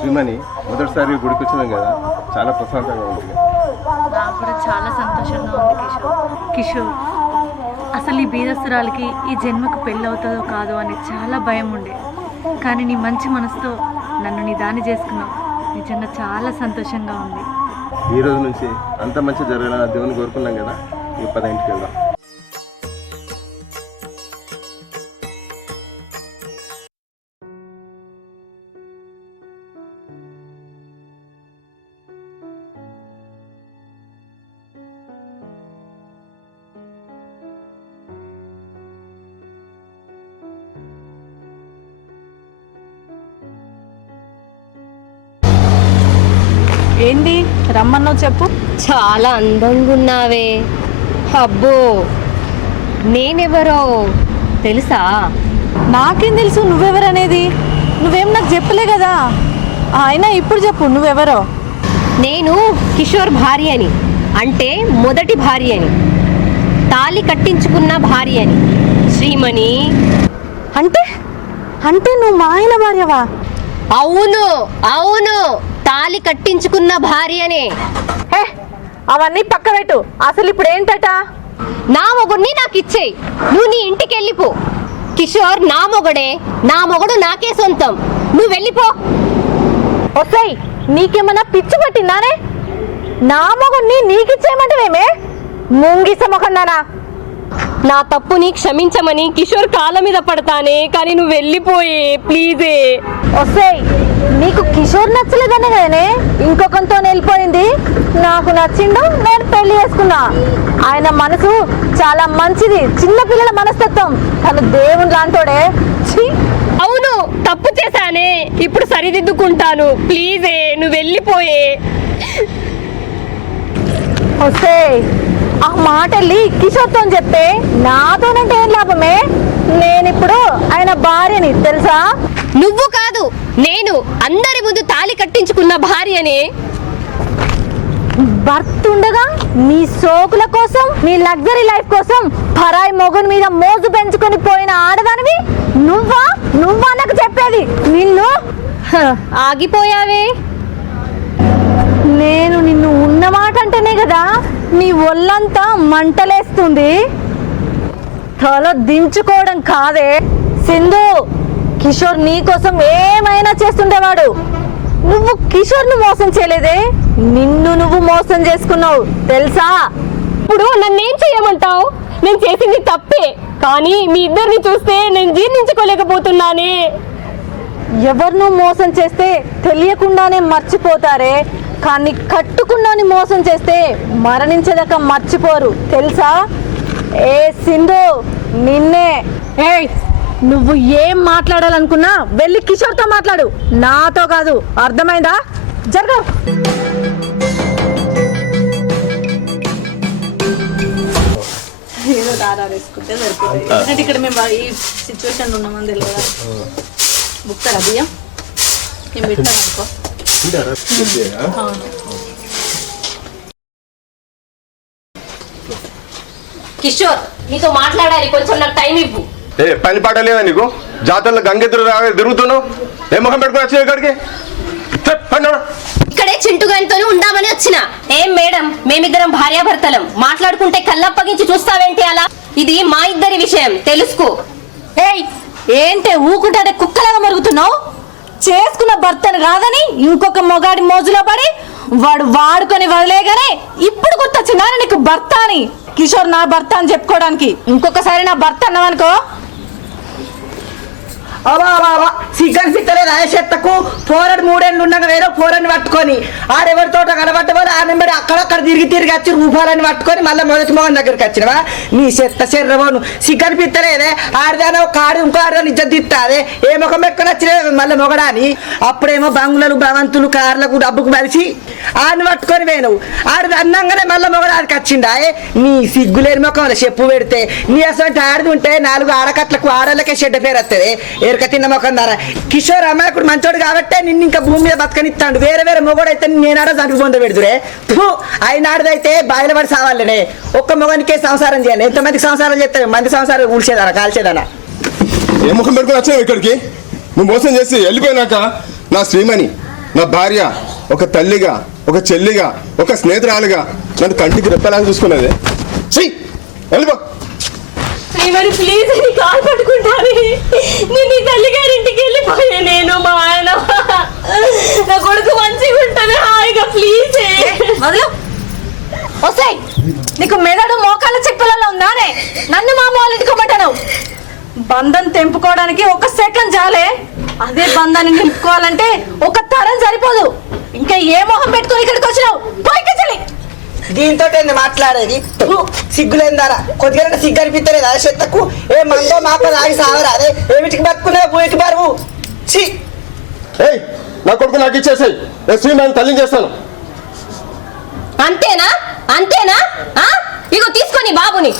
శ్రీమణి మొదటిసారి గుడికి వచ్చినాం కదా, చాలా ప్రశాంతంగా ఉంది. నాకు కూడా చాలా సంతోషంగా ఉంది కిషోర్. అసలు ఈ బీదస్తురాలకి ఈ జన్మకు పెళ్ళి అవుతుందో కాదో అని చాలా భయం ఉండే, కానీ నీ మంచి మనసుతో నన్ను నీ దాన్ని చేసుకున్నావు. నిజంగా చాలా సంతోషంగా ఉంది. ఈ రోజు నుంచి అంత మంచి జరగాలని దేవుని కోరుకున్నాం కదా, ఈ 10 ఇంటికి వెళ్దాం. ఏంది రమ్మన్నావు చెప్పు. చాలా అందంగా ఉన్నావే. అబ్బో, నేనెవరో తెలుసా? నాకేం తెలుసు నువ్వెవరనేది? నువ్వేం నాకు చెప్పలే కదా. అయినా ఇప్పుడు చెప్పు నువ్వెవరో. నేను కిషోర్ భార్యని, అంటే మొదటి భార్యని, తాళి కట్టించుకున్న భార్యని, శ్రీమణి. అంటే అంటే నువ్వు మా ఆయన భార్యవా? అవును అవును, తాళి కట్టించుకున్న భార్యనే. అవన్నీ పక్క పెట్టు. అసలు ఇప్పుడు ఏంటట? నా మొగుడిని నాకు ఇచ్చేయి, నువ్వు నీ ఇంటికి వెళ్ళిపో. కిషోర్ నా మొగుడే, నా మొగుడు నాకే సొంతం, నువ్వు వెళ్ళిపో. వస్తాయి, నీకేమన్నా పిచ్చి పట్టిందానే? నా మొగుడిని నీకిచ్చేయమంటేమే ముంగిస మొకందానా? నా తప్పుని క్షమించమని కిషోర్ కాళ్ళ మీద పడతానే, కానీ నువ్వు వెళ్ళిపోయే ప్లీజే. వస్తాయి, నీకు కిషోర్ నచ్చలేదనే కదనే ఇంకొకరితో వెళ్ళిపోయింది. నాకు నచ్చిండు, నేను పెళ్లి చేసుకున్నా. ఆయన మనసు చాలా మంచిది, చిన్నపిల్లల మనస్తత్వం. తను దేవుని లాంటోడే. అవును, తప్పు చేశానే, ఇప్పుడు సరిదిద్దుకుంటాను, ప్లీజే నువ్వు వెళ్ళిపోయే. వస్తే ఆ మాటల్ని కిషోర్తో చెప్తే నాతోనంటే ఏం లాభమే? నేనిప్పుడు ఆయన భార్యని తెలుసా? నువ్వు కాదు, నేను అందరి ముందు తాళి కట్టించుకున్న భార్యనే. భర్త ఉండగా నీ సోకుల కోసం, నీ లగ్జరీ లైఫ్ కోసం పరాయి మొగుని మీద మోజు పెంచుకొని పోయిన ఆడదానివి నువ్వా? నువ్వా నాకు చెప్పేది? నిన్ను ఆగిపోయావే. నేను నిన్ను ఉన్న మాట అంటేనే కదా నీ ఒళ్ళంతా మంటలేస్తుంది. తల దించుకోవడం కాదే సింధు. కిషోర్ నీ కోసం ఏమైనా చేస్తుండేవాడు. నువ్వు కిషోర్ను మోసం చేయలేదే, నిన్ను నువ్వు మోసం చేసుకున్నావు తెలుసా? ఇప్పుడు నన్నేం చేయమంటావు? నేను చేసింది తప్పే, కానీ మీ ఇద్దరిని చూస్తే నేను జీర్ణించుకోలేకపోతున్నానే. ఎవరినో మోసం చేస్తే తెలియకుండానే మర్చిపోతారే, కానీ కట్టుకున్నాని మోసం చేస్తే మరణించేదాకా మర్చిపోరు తెలుసా? ఏ సింధు, నిన్నే. ఏయ్, నువ్వు ఏం మాట్లాడాలనుకున్నా వెళ్ళి కిషోర్తో మాట్లాడు, నాతో కాదు. అర్థమైందా? జరగ. ఏదో దారా వేసుకుంటే సరిపోతుంది. ఎందుకంటే ఇక్కడ మేము ఈ సిచ్యువేషన్ ఉన్నామని తెలియదు కదా. బుక్తారా బియ్యం? నేను పెట్టాను అనుకో. అవును. కిషోర్, నీతో మాట్లాడాలి, కొంచెం నాకు టైం ఇవ్వు. పని పాట లేదా నీకు? జాతరలో గంగెద్దురు తిరుగుతున్నావు, ఏ ముఖం పెట్టుకుని వచ్చి ఇక్కడికి? ఇక్కడే చింటుగానితోనే ఉందామని వచ్చిన. ఏం మేడం, మేమిద్దరం భార్యాభర్తలం, మాట్లాడుకుంటే కళ్ళప్పగించి చూస్తావేంటి అలా? ఇది మా ఇద్దరి విషయం, తెలుసుకో. ఏయ్, ఏంటే ఊకుంటే కుక్కలాగా మరుగుతున్నావు? చేసుకున్న భర్తను కాదని ఇంకొక మొగాడి మోజులో పడి వాడు వాడుకొని వదిలేగానే ఇప్పుడు గుర్తొచ్చిందా నీకు భర్త అని? కిషోర్ నా భర్త అని చెప్పుకోవడానికి ఇంకొకసారి నా భర్త అన్నావనుకో. సిగ్గని సిక్కలేదు ఆయశెత్తకు. పోరడు 3 ఏళ్ళు ఉండగా వేరే పోరని పట్టుకొని ఆడెవరితో కనబట్టబోదు ఆ నెంబడి అక్కడక్కడ తిరిగి వచ్చి రూపాయలని పట్టుకొని మళ్ళీ మొదటి మొగన్ దగ్గరికి వచ్చినవా? నీ చెత్త శర్రవోను సిగ్గని పిత్తలేదే. ఆడదానో కాడు ఇంకో ఆడదాని ఇజ్జత్ తిత్తాదే. ఏ ముఖం పెట్టుకొని వచ్చిన మళ్ళీ మొగడాని? అప్పుడేమో బంగులలు భవంతులు కార్లకు డబ్బుకు మలిసి ఆడిని పట్టుకొని పోయినవు. ఆడది అన్నంగానే మళ్ళీ మొగడానికి వచ్చిండా? నీ సిగ్గులేని ముఖంలో చెప్పు పెడితే నీ అసలు ఆడది ఉంటే 4 ఆడకట్లకు ఆడలకే చెడ్డ పేరు వస్తుంది. ఎరక తిన్న మొఖం దారా. కిషోర్ అమాయకుడు మంచోడు కాబట్టే నిన్ను ఇంకా భూమి మీద బతకనిస్తాడు. వేరే మొగోడైతే నేనాడ చదువు పొంద పెడుతురే. ఆయనాడదైతే బాయిల పడి సావాలనే. ఒక్క మొగానికే సంసారం చేయాలి. ఎంతమందికి సంసారం చేస్తే మంది సంసారం కూల్చేదానా కాల్చేదానా? ఏ ముఖం పెట్టుకుని వచ్చావు ఇక్కడికి? నువ్వు మోసం చేసి వెళ్ళిపోయినాక నా శ్రీమణి నా భార్య ఒక తల్లిగా, ఒక చెల్లిగా, ఒక స్నేహితురాలుగా నన్ను కంటికి రెప్పలాగా చూసుకున్నది. వెళ్ళిపో. శ్రీమణి ప్లీజ్ నీ కాలు పట్టుకుంటాను. నేను ఈ తల్లి గారింటికి వెళ్ళిపోయా. నేను మా ఆయన నా కొడుకు మంచిగా ఉంటాను హాయిగా. ప్లీజ్ మొదలు వస్తాయి. నీకు మెదడు మోకాళ్ళ చిప్పలలో ఉందానే నన్ను మా అమ్మ వాళ్ళ ఇంటికి కొమ్మటను. బంధం తెంపుకోవడానికి ఒక సెకండ్ చాలే, అదే బంధాన్ని నిలుపుకోవాలంటే ఒక తరం సరిపోదు. ఇంకా ఏ మొహం పెట్టుకుని ఇక్కడికి వచ్చినావు? పోయి చలి. దీంతో మాట్లాడేది సిగ్గులేందారా? కొద్దిగా సిగ్గు అనిపించలేదు అదే చెత్తకు. ఏ మందో మాప రాగి సావరా? అదే ఏమిటికి బతుకున్నా భూమికి బరువు. ఏయ్, నా కొడుకు నాకు ఇచ్చేసాయి. నేను శ్రీమాన్ తల్లిని చేస్తాను. అంతేనా? అంతేనా? ఇగో తీసుకొని బాబుని.